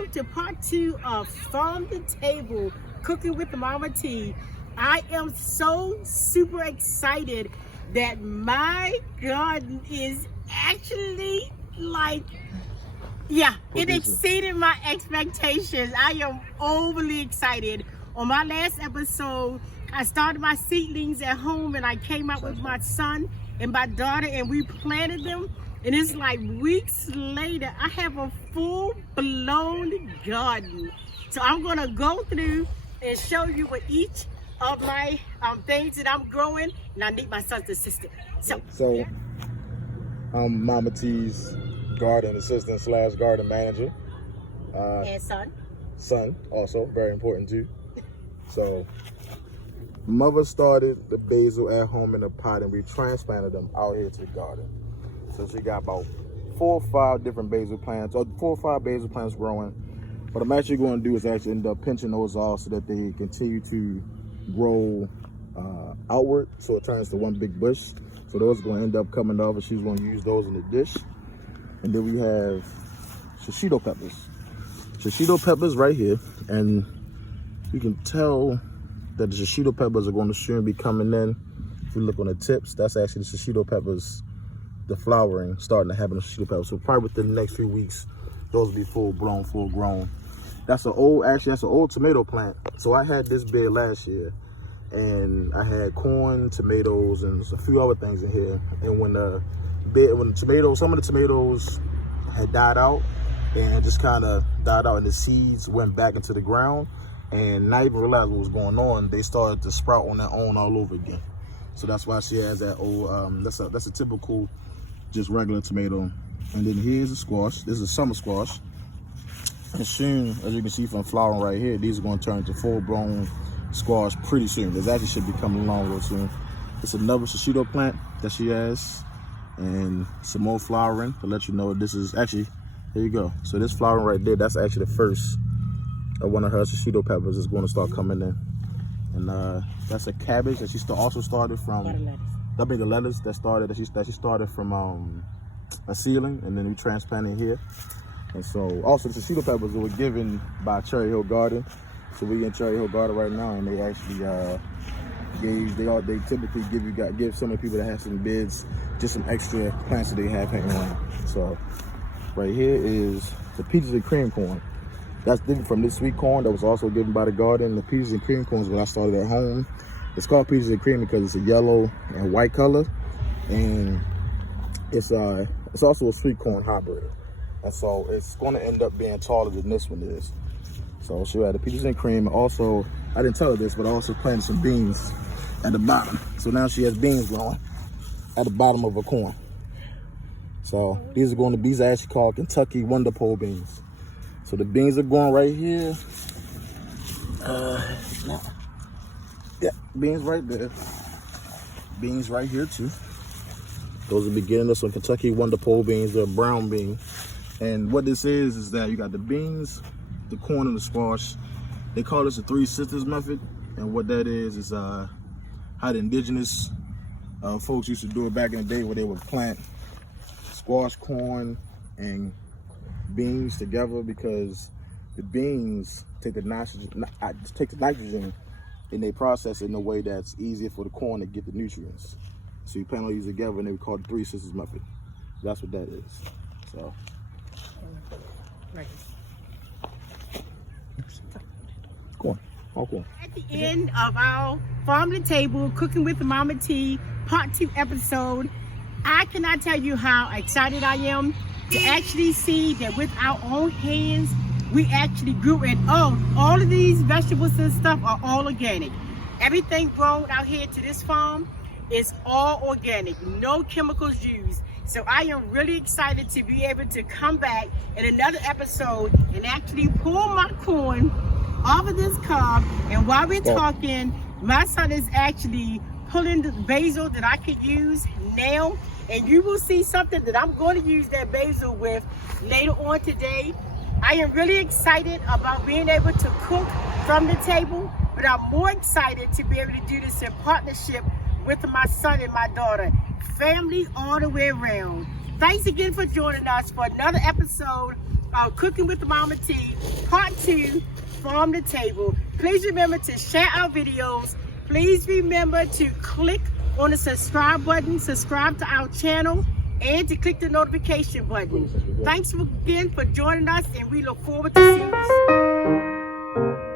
welcome to part 2 of From the Table, Cooking with Mama T. I am so super excited that my garden is actually it exceeded my expectations. I am overly excited. On my last episode, I started my seedlings at home and I came out with my son and my daughter and we planted them. And it's like weeks later, I have a full-blown garden. So I'm gonna go through and show you what each of my things that I'm growing, and I need my son's assistant. So I'm Mama T's garden assistant / garden manager. And son. Son, also very important too. So mother started the basil at home in a pot and we transplanted them out here to the garden. So she got about 4 or 5 different basil plants, or 4 or 5 basil plants growing. What I'm actually going to do is actually end up pinching those off so that they continue to grow outward, so it turns to one big bush. So those are going to end up coming off, and she's going to use those in the dish. And then we have shishito peppers. Shishito peppers right here, and you can tell that the shishito peppers are going to soon be coming in. If you look on the tips, that's actually the shishito peppers, the flowering starting to happen in shishito peppers. So probably within the next few weeks, those will be full grown. That's an old tomato plant. So I had this bed last year, and I had corn, tomatoes, and a few other things in here. And when some of the tomatoes had died out, and just kind of died out, and the seeds went back into the ground, and not even realize what was going on, they started to sprout on their own all over again. So that's why she has that old. That's a typical, just regular tomato. And then here's a squash. This is a summer squash. And soon, as you can see from flowering right here, these are going to turn into full-blown squash pretty soon. This actually should be coming along real soon. It's another shishito plant that she has, and some more flowering to let you know this is actually, here you go. So this flowering right there, that's actually the first of one of her shishito peppers is going to start coming in. And that's a cabbage that she also started from. That'll be the lettuce that she started from a seedling, and then we transplanted here. And so also the shishito peppers were given by Cherry Hill Garden. So we in Cherry Hill Garden right now, and they actually they typically give some of the people that have some bids just some extra plants that they have hanging around. So right here is the peaches and cream corn. That's different from this sweet corn that was also given by the garden. The peaches and cream corn is what I started at home. It's called peaches and cream because it's a yellow and white color, and it's also a sweet corn hybrid. And so it's going to end up being taller than this one is. So she'll add the peaches and cream. Also, I didn't tell her this, but I also planted some beans at the bottom. So now she has beans growing at the bottom of her corn. So these are actually called Kentucky Wonder Pole beans. So the beans are going right here. Yeah, beans right there. Beans right here too. Those are beginning of some Kentucky Wonder Pole beans. They're brown beans. And what this is that you got the beans, the corn, and the squash. They call this the 3 sisters method. And what that is how the indigenous folks used to do it back in the day, where they would plant squash, corn, and beans together, because the beans take the nitrogen and they process it in a way that's easier for the corn to get the nutrients. So you plant all these together, and they would call it the 3 sisters method. That's what that is. So. Right. Go on. At the end of our Farm to Table, Cooking with Mama T, part 2 episode, I cannot tell you how excited I am to actually see that with our own hands, we actually grew it. All of these vegetables and stuff are all organic. Everything grown out here to this farm is all organic, no chemicals used. So I am really excited to be able to come back in another episode and actually pull my corn off of this cob. And while we're talking, my son is actually pulling the basil that I could use now. And you will see something that I'm going to use that basil with later on today. I am really excited about being able to cook from the table, but I'm more excited to be able to do this in partnership with my son and my daughter. Family all the way around. Thanks again for joining us for another episode Cooking with Mama T, Part 2, Farm to Table. Please remember to share our videos. Please remember to click on the subscribe button, subscribe to our channel, and to click the notification button. Thanks again for joining us, and we look forward to seeing you soon.